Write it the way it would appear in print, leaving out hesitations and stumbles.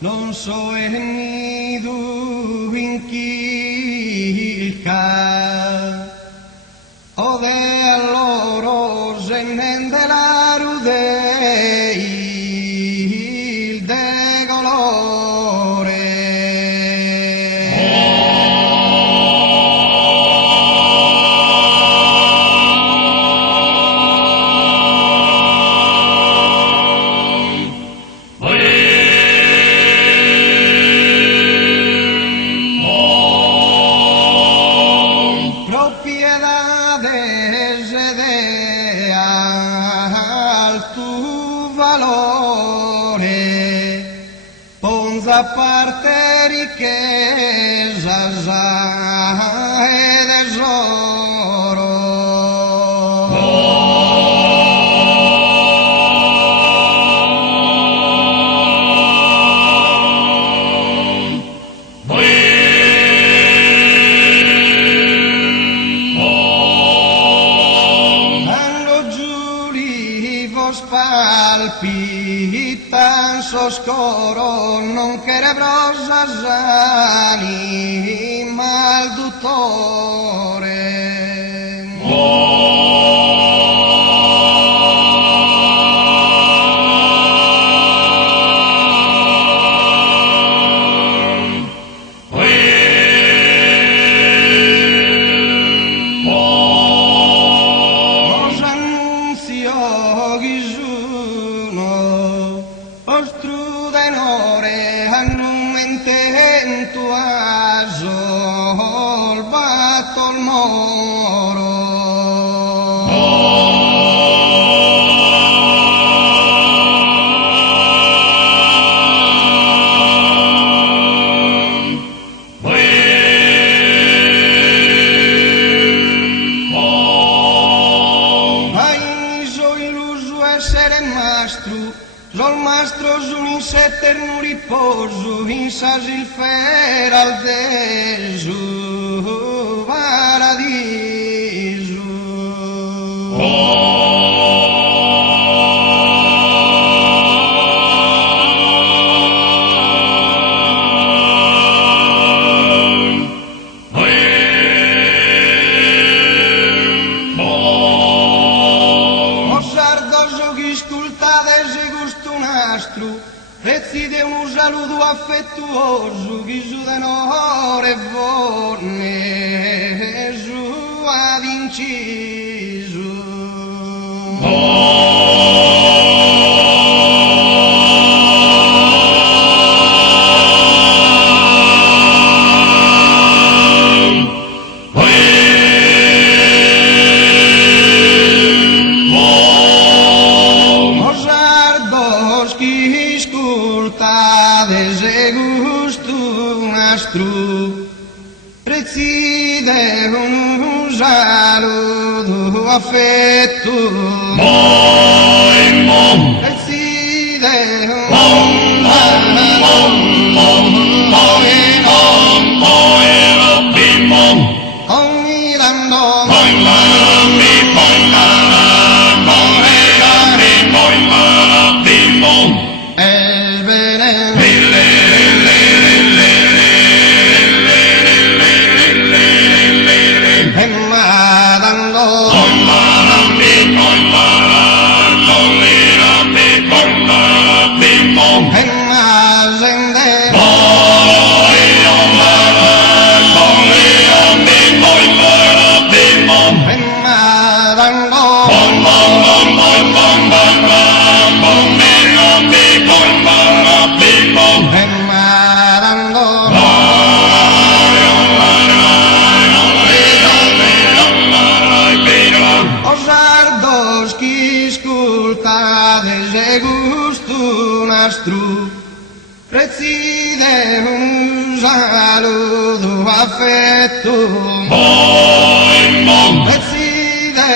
non so venido in chilca o de loro se nende la rude il de colore propiedades de alto valore, pons aparte riquezas e tesoro. Palpitan soscoro, non cerebrosas anima al dottore. Os annunzio ostru denore hanno mentento a solvato il moro. Essere mastro, sol mastro su in eterno riposo, in il fer al desu paradiso. Prezzi de un saluto affettuoso, chi su denore vorne, su ad inciso. De gusto nastro, preside un saluto affetto. Preside ogni de gusto nastro, preside un saluto affetto. Preside